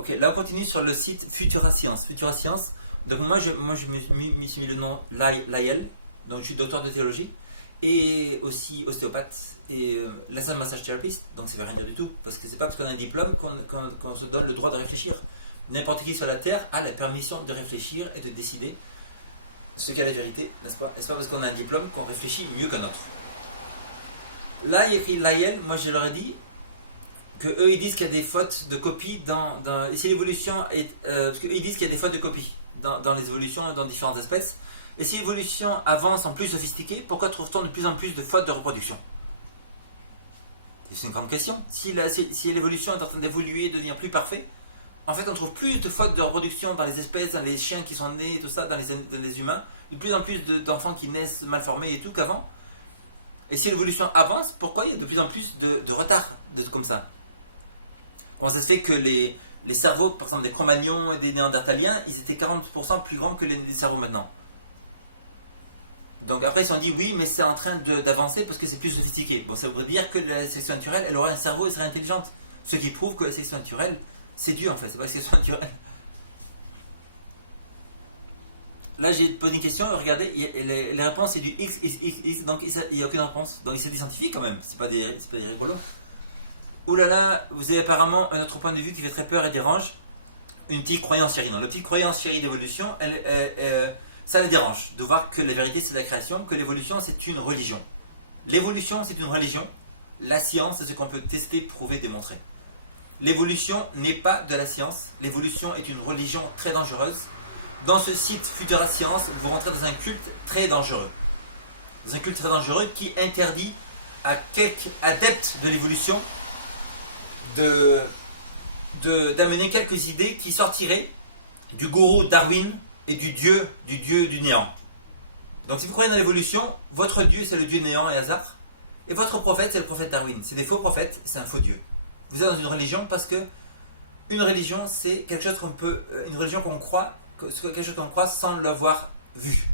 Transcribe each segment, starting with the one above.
Ok, là on continue sur le site Futura Science. Futura Science, donc moi je me suis mis le nom Lyell, donc je suis docteur de théologie, et aussi ostéopathe, et laser massage therapist, donc ça veut rien dire du tout, parce que c'est pas parce qu'on a un diplôme qu'on se donne le droit de réfléchir. N'importe qui sur la Terre a la permission de réfléchir et de décider ce qu'est la vérité, n'est-ce pas? Et c'est pas parce qu'on a un diplôme qu'on réfléchit mieux qu'un autre. Là il y a écrit Lyell, moi je leur ai dit que eux ils disent qu'il y a des fautes de copie et si l'évolution est parce qu'eux ils disent qu'il y a des fautes de copie dans les évolutions dans différentes espèces, et si l'évolution avance en plus sophistiquée, pourquoi trouve-t-on de plus en plus de fautes de reproduction? C'est une grande question. Si l'évolution est en train d'évoluer, de devenir plus parfait, en fait on trouve plus de fautes de reproduction dans les espèces, dans les chiens qui sont nés et tout ça, dans les humains, de plus en plus d'enfants qui naissent mal formés et tout qu'avant. Et si l'évolution avance, pourquoi il y a de plus en plus de retard comme ça? Comment ça se fait que les cerveaux, par exemple des Cro-Magnons et des Néandertaliens, ils étaient 40% plus grands que les cerveaux maintenant? Donc après ils se sont dit oui, mais c'est en train d'avancer parce que c'est plus sophistiqué. Bon, ça voudrait dire que la sélection naturelle, elle aurait un cerveau et serait intelligente. Ce qui prouve que la sélection naturelle, c'est Dieu en fait, c'est pas la sélection naturelle. Là j'ai posé une question, regardez, les réponses c'est du X, donc il n'y a aucune réponse. Donc c'est des scientifiques quand même, c'est pas des rigolos. Ouh là là, vous avez apparemment un autre point de vue qui fait très peur et dérange. Une petite croyance chérie. Non, la petite croyance chérie d'évolution, ça les dérange de voir que la vérité c'est la création, que l'évolution c'est une religion. L'évolution c'est une religion, la science c'est ce qu'on peut tester, prouver, démontrer. L'évolution n'est pas de la science, l'évolution est une religion très dangereuse. Dans ce site Futura Science, vous rentrez dans un culte très dangereux. Dans un culte très dangereux qui interdit à quelques adeptes de l'évolution d'amener quelques idées qui sortiraient du gourou Darwin et du dieu du néant. Donc si vous croyez dans l'évolution, votre dieu c'est le dieu néant et hasard, et votre prophète c'est le prophète Darwin. C'est des faux prophètes, c'est un faux dieu. Vous êtes dans une religion parce que une religion c'est quelque chose une religion qu'on croit, quelque chose qu'on croit sans l'avoir vu.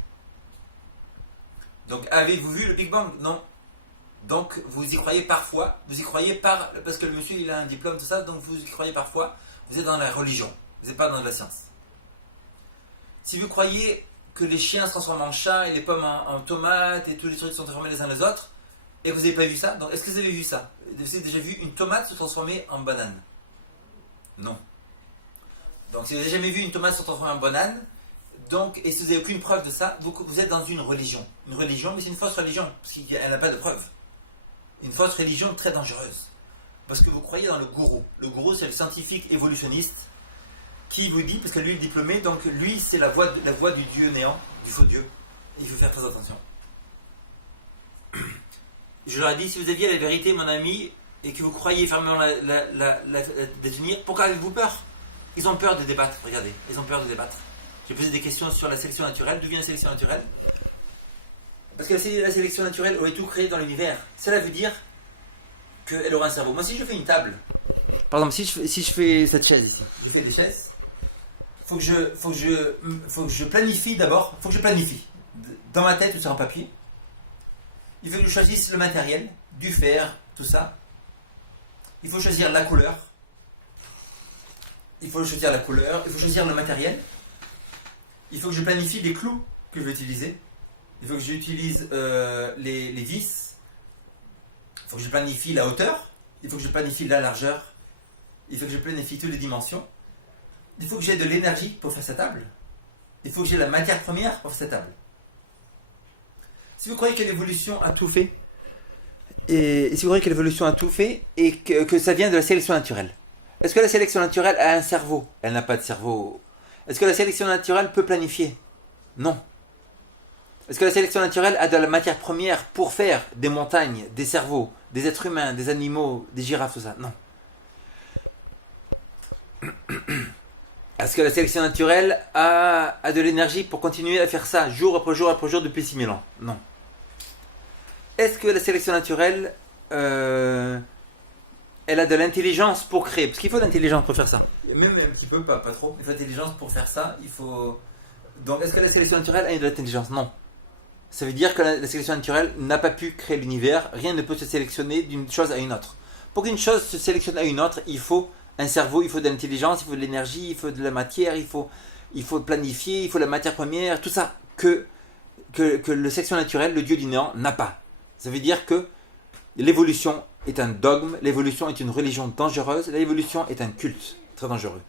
Donc avez-vous vu le Big Bang? Non. Donc vous y croyez parfois, parce que le monsieur il a un diplôme, tout ça, donc vous y croyez parfois, vous êtes dans la religion, vous n'êtes pas dans la science. Si vous croyez que les chiens se transforment en chats et les pommes en tomates et tous les trucs sont transformés les uns les autres, et que vous n'avez pas vu ça, donc est-ce que vous avez vu ça? Vous avez déjà vu une tomate se transformer en banane? Non. Donc si vous n'avez jamais vu une tomate se transformer en banane, donc, et si vous n'avez aucune preuve de ça, vous êtes dans une religion. Une religion, mais c'est une fausse religion, parce qu'elle n'a pas de preuve. Une fausse religion très dangereuse. Parce que vous croyez dans le gourou. Le gourou, c'est le scientifique évolutionniste qui vous dit, parce que lui est diplômé, donc lui, c'est la voix du dieu néant, du faux dieu. Et il faut faire très attention. Je leur ai dit, si vous aviez la vérité, mon ami, et que vous croyez fermement la détenir, pourquoi avez-vous peur? Ils ont peur de débattre, regardez. Ils ont peur de débattre. J'ai posé des questions sur la sélection naturelle. D'où vient la sélection naturelle? Parce que la sélection naturelle aurait tout créé dans l'univers. Cela veut dire qu'elle aura un cerveau. Moi, si je fais une table, par exemple, si je fais cette chaise ici, je fais des chaises, faut que je planifie d'abord. Faut que je planifie dans ma tête ou sur un papier. Il faut que je choisisse le matériel, du fer, tout ça. Il faut choisir la couleur. Il faut choisir le matériel. Il faut que je planifie les clous que je vais utiliser. Il faut que j'utilise les vis. Il faut que je planifie la hauteur. Il faut que je planifie la largeur. Il faut que je planifie toutes les dimensions. Il faut que j'ai de l'énergie pour faire cette table. Il faut que j'ai la matière première pour faire cette table. Si vous croyez que l'évolution a tout fait, et que ça vient de la sélection naturelle, est-ce que la sélection naturelle a un cerveau? Elle n'a pas de cerveau. Est-ce que la sélection naturelle peut planifier? Non. Est-ce que la sélection naturelle a de la matière première pour faire des montagnes, des cerveaux, des êtres humains, des animaux, des girafes, tout ça? Non. Est-ce que la sélection naturelle a de l'énergie pour continuer à faire ça jour après jour après jour depuis 6000 ans? Non. Est-ce que la sélection naturelle elle a de l'intelligence pour créer? Parce qu'il faut de l'intelligence pour faire ça. Même un petit peu, pas trop. Il faut de l'intelligence pour faire ça. Donc, est-ce que la sélection naturelle a de l'intelligence? Non. Ça veut dire que la sélection naturelle n'a pas pu créer l'univers. Rien ne peut se sélectionner d'une chose à une autre. Pour qu'une chose se sélectionne à une autre, il faut un cerveau, il faut de l'intelligence, il faut de l'énergie, il faut de la matière, il faut planifier, il faut la matière première, tout ça que le sélection naturelle, le dieu du néant, n'a pas. Ça veut dire que l'évolution est un dogme, l'évolution est une religion dangereuse, l'évolution est un culte très dangereux.